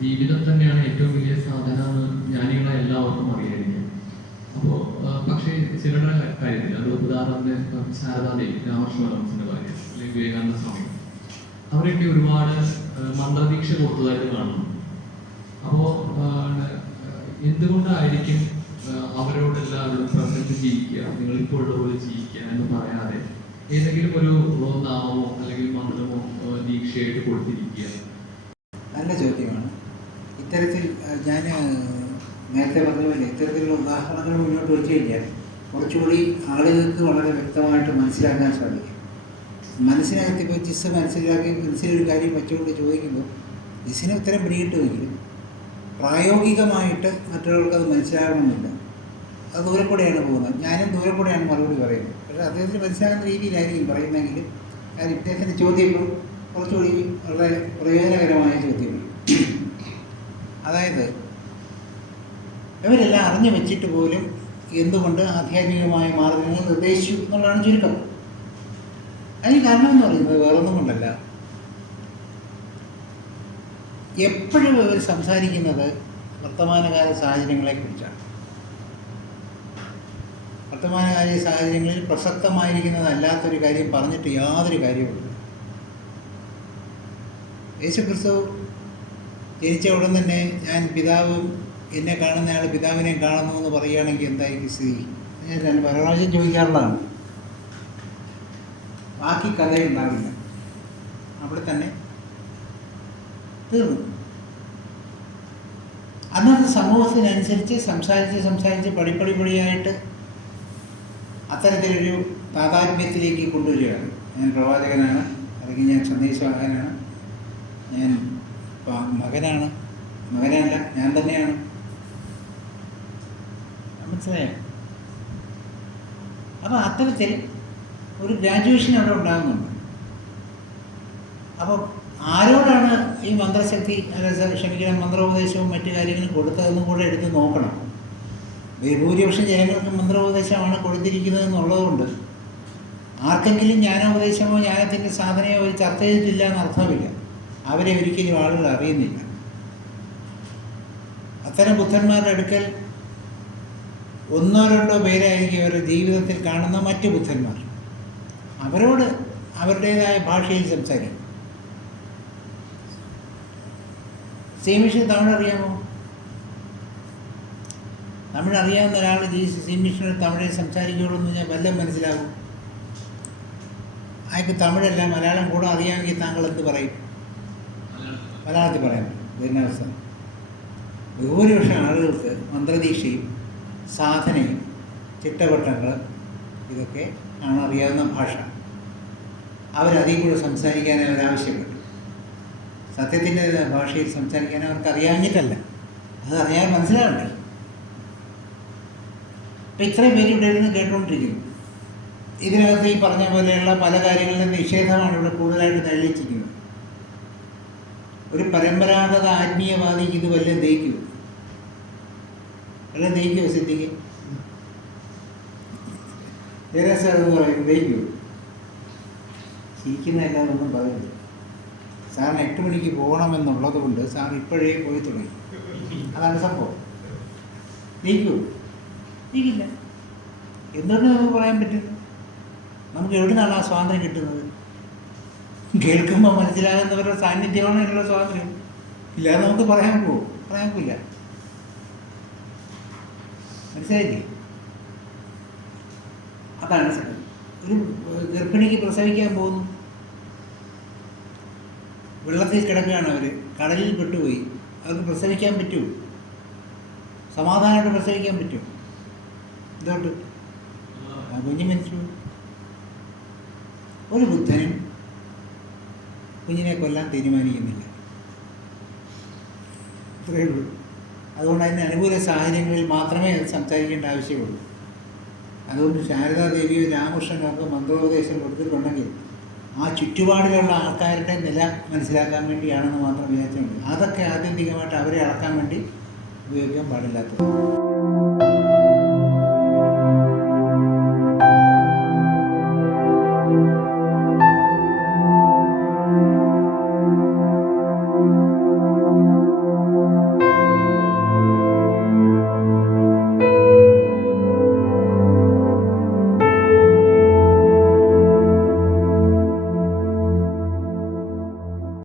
ജീവിതം തന്നെയാണ് ഏറ്റവും വലിയ സാധന ജ്ഞാനികളെ എല്ലാവർക്കും അറിയായിരിക്കും. അപ്പോൾ പക്ഷേ ചിലരുടെ കാര്യത്തിൽ അത് ഉദാഹരണത്തിന് ശാരദാദേവി രാമകൃഷ്ണ പരമസിന്റെ കാര്യം അല്ലെങ്കിൽ വിവേകാനന്ദ സ്വാമി അവരൊക്കെ ഒരുപാട് മന്ത്രദീക്ഷ കൊടുത്തതായിട്ട് കാണുന്നു. അപ്പോൾ എന്തുകൊണ്ടായിരിക്കും അവരോടെല്ലാവരും പ്രസന്റ് ജീവിക്കുക നിങ്ങൾ ഇപ്പോൾ പോലെ ജീവിക്കുക എന്ന് പറയാതെ ഏതെങ്കിലും ഒരു നാമമോ അല്ലെങ്കിൽ മന്ത്രമോ ദീക്ഷയായിട്ട് കൊടുത്തിരിക്കുക? നല്ല ചോദ്യമാണ്. ഇത്തരത്തിൽ ഞാൻ നേരത്തെ പറഞ്ഞ പോലെ ഇത്തരത്തിലുള്ള ഉദാഹരണങ്ങൾ മുന്നോട്ട് വെച്ച് കഴിഞ്ഞാൽ കുറച്ചുകൂടി ആളുകൾക്ക് വളരെ വ്യക്തമായിട്ട് മനസ്സിലാക്കാൻ സാധിക്കും. മനസ്സിനകത്ത് ഇപ്പോൾ ജിസ് മനസ്സിലാക്കി മനസ്സിലൊരു കാര്യം വെച്ചുകൊണ്ട് ചോദിക്കുമ്പോൾ ജിസ്സിന് ഉത്തരം പിടികിട്ടുമെങ്കിലും പ്രായോഗികമായിട്ട് മറ്റുള്ളവർക്ക് അത് മനസ്സിലാകണമെന്നില്ല. അത് ദൂരെ കൂടെയാണ് പോകുന്നത്. ഞാനും ദൂരെ കൂടെയാണ് മറുപടി പറയുന്നത്. പക്ഷേ അദ്ദേഹത്തിന് മനസ്സിലാകുന്ന രീതിയിലായിരിക്കും പറയുന്നതെങ്കിലും കാരണം ഇദ്ദേഹത്തിന്റെ ചോദ്യം കുറച്ചുകൂടി വളരെ പ്രയോജനകരമായ ചോദ്യമാണ് അതായത് ഇവരെല്ലാം അറിഞ്ഞു വെച്ചിട്ട് പോലും എന്തുകൊണ്ട് ആധ്യാത്മികമായ മാർഗങ്ങൾ നിർദ്ദേശിച്ചു എന്നുള്ളതാണ് ചുരുക്കം. അതിന് കാരണം എന്ന് പറയുന്നത് വേറൊന്നും കൊണ്ടല്ല എപ്പോഴും ഇവർ സംസാരിക്കുന്നത് വർത്തമാനകാല സാഹചര്യങ്ങളെക്കുറിച്ചാണ്. വർത്തമാനകാല സാഹചര്യങ്ങളിൽ പ്രസക്തമായിരിക്കുന്നതല്ലാത്തൊരു കാര്യം പറഞ്ഞിട്ട് യാതൊരു കാര്യവുമില്ല. യേശുക്രിസ്തു ജനിച്ച ഉടൻ തന്നെ ഞാൻ പിതാവും എന്നെ കാണുന്നയാൾ പിതാവിനെ കാണുന്നു എന്ന് പറയുകയാണെങ്കിൽ എന്തായിരിക്കും സ്ഥിതി ഞാൻ രണ്ട് പല പ്രാവശ്യം ചോദിക്കാറുള്ളതാണ്. ബാക്കി കഥയുണ്ടാവില്ല. അവിടെ തന്നെ തീർന്നു. അന്നത്തെ സമൂഹത്തിനനുസരിച്ച് സംസാരിച്ച് സംസാരിച്ച് പടിപ്പടി പടിയായിട്ട് അത്തരത്തിലൊരു താതാത്മ്യത്തിലേക്ക് കൊണ്ടുവരികയാണ്. ഞാൻ പ്രവാചകനാണ്. അല്ലെങ്കിൽ ഞാൻ സന്ദേശവാഹകനാണ്. ഞാൻ മകനാണ്. മകനല്ല ഞാൻ തന്നെയാണ്. മനസ്സിലായോ? അപ്പോൾ അത്തരത്തിൽ ഒരു ഗ്രാജുവേഷൻ അവിടെ ഉണ്ടാകുന്നുണ്ട്. അപ്പോൾ ആരോടാണ് ഈ മന്ത്രശക്തി ക്ഷമിക്കണം മന്ത്രോപദേശവും മറ്റു കാര്യങ്ങളും കൊടുത്തതെന്നും കൂടെ എടുത്ത് നോക്കണം. ഭൂരിപക്ഷം ജനങ്ങൾക്ക് മന്ത്രോപദേശമാണ് കൊടുത്തിരിക്കുന്നത് എന്നുള്ളതുകൊണ്ട് ആർക്കെങ്കിലും ജ്ഞാനോപദേശമോ ജ്ഞാനത്തിന്റെ സാധനയോ ഒരു ചർച്ച ചെയ്തിട്ടില്ല എന്ന് അർത്ഥമില്ല അവരെ ഒരിക്കലും ആളുകൾ അറിയുന്നില്ല. അത്തരം ബുദ്ധന്മാരുടെ അടുക്കൽ ഒന്നോ രണ്ടോ പേരായിരിക്കും അവരുടെ ജീവിതത്തിൽ കാണുന്ന മറ്റ് ബുദ്ധന്മാർ. അവരോട് അവരുടേതായ ഭാഷയിൽ സംസാരിക്കും. സീമിഷ് തമിഴ് അറിയാമോ? തമിഴ് അറിയാവുന്ന ഒരാൾ സീമിഷിനോട് തമിഴിൽ സംസാരിക്കുകയുള്ളൂ എന്ന് ഞാൻ വല്ലതും മനസ്സിലാകും. അയാൾക്ക് തമിഴല്ല മലയാളം കൂടെ അറിയാമെങ്കിൽ താങ്കൾ എന്ത് പറയും? മലയാളത്തിൽ പറയാൻ ദിനാവസ്ഥ ഭൂരിപക്ഷം ആളുകൾക്ക് മന്ത്രദീക്ഷയും സാധനയും ചിട്ടവട്ടങ്ങൾ ഇതൊക്കെ ആണ് അറിയാവുന്ന ഭാഷ. അവരതിൽ കൂടെ സംസാരിക്കാൻ അവരാവശ്യപ്പെട്ടു സത്യത്തിന്റെ ഭാഷയിൽ സംസാരിക്കാൻ അവർക്ക് അറിയാഞ്ഞിട്ടല്ല. അത് അറിയാൻ മനസ്സിലാവണ്ടേ? അപ്പം ഇത്രയും പേര് ഇവിടെ ഇരുന്ന് കേട്ടുകൊണ്ടിരിക്കുന്നു ഇതിനകത്ത് ഈ പറഞ്ഞ പോലെയുള്ള പല കാര്യങ്ങളിലും നിഷേധമാണ് ഇവിടെ കൂടുതലായിട്ട് തള്ളിച്ചിരിക്കുന്നത്. ഒരു പരമ്പരാഗത ആത്മീയവാദിക്ക് ഇത് വല്ലതും ദഹിക്കൂ. വല്ലതും ദഹിക്കുമോ സിദ്ധിക്ക് ജയരാജ് സാർ എന്ന് പറയും ഒന്നും പറയുന്നു സാറിന് എട്ട് മണിക്ക് പോകണമെന്നുള്ളത് കൊണ്ട് സാർ ഇപ്പോഴേ പോയി തുടങ്ങി. അതാണ് സംഭവം. ദഹിക്കില്ല. എന്തുകൊണ്ട് നമുക്ക് പറയാൻ പറ്റും? നമുക്ക് എവിടെ നിന്നാണ് ആ സ്വാതന്ത്ര്യം കിട്ടുന്നത്? കേൾക്കുമ്പോൾ മനസ്സിലാകുന്നവരുടെ സാന്നിധ്യമാണ് അതിനുള്ള സ്വാതന്ത്ര്യം. ഇല്ലാതെ നമുക്ക് പറയാൻ പോകും പറയാൻ പോയില്ല മനസ്സിലായില്ലേ? അതാണ്. ഒരു ഗർഭിണിക്ക് പ്രസവിക്കാൻ പോകുന്നു. വെള്ളത്തിൽ കിടക്കുകയാണ് അവർ കടലിൽ പെട്ടുപോയി. അവർക്ക് പ്രസവിക്കാൻ പറ്റുമോ സമാധാനമായിട്ട് പ്രസവിക്കാൻ പറ്റുമോ എന്തുകൊണ്ട്? കുഞ്ഞ് മരിച്ചു. ഒരു ബുദ്ധനും കുഞ്ഞിനെ കൊല്ലാൻ തീരുമാനിക്കുന്നില്ല. അത്രയേ ഉള്ളൂ. അതുകൊണ്ട് അതിന്റെ അനുകൂല സാഹചര്യങ്ങളിൽ മാത്രമേ അത് സംസാരിക്കേണ്ട ആവശ്യമുള്ളൂ. അതുകൊണ്ട് ശാരദാദേവിയോ രാമകൃഷ്ണനോ ഒക്കെ മന്ത്രോപദേശം കൊടുത്തിട്ടുണ്ടെങ്കിൽ ആ ചുറ്റുപാടിലുള്ള ആൾക്കാരുടെ നില മനസ്സിലാക്കാൻ വേണ്ടിയാണെന്ന് മാത്രം വിചാരിച്ചുകൊണ്ട് അതൊക്കെ ആത്യന്തികമായിട്ട് അവരെ അളക്കാൻ വേണ്ടി ഉപയോഗിക്കാൻ പാടില്ലാത്തത്.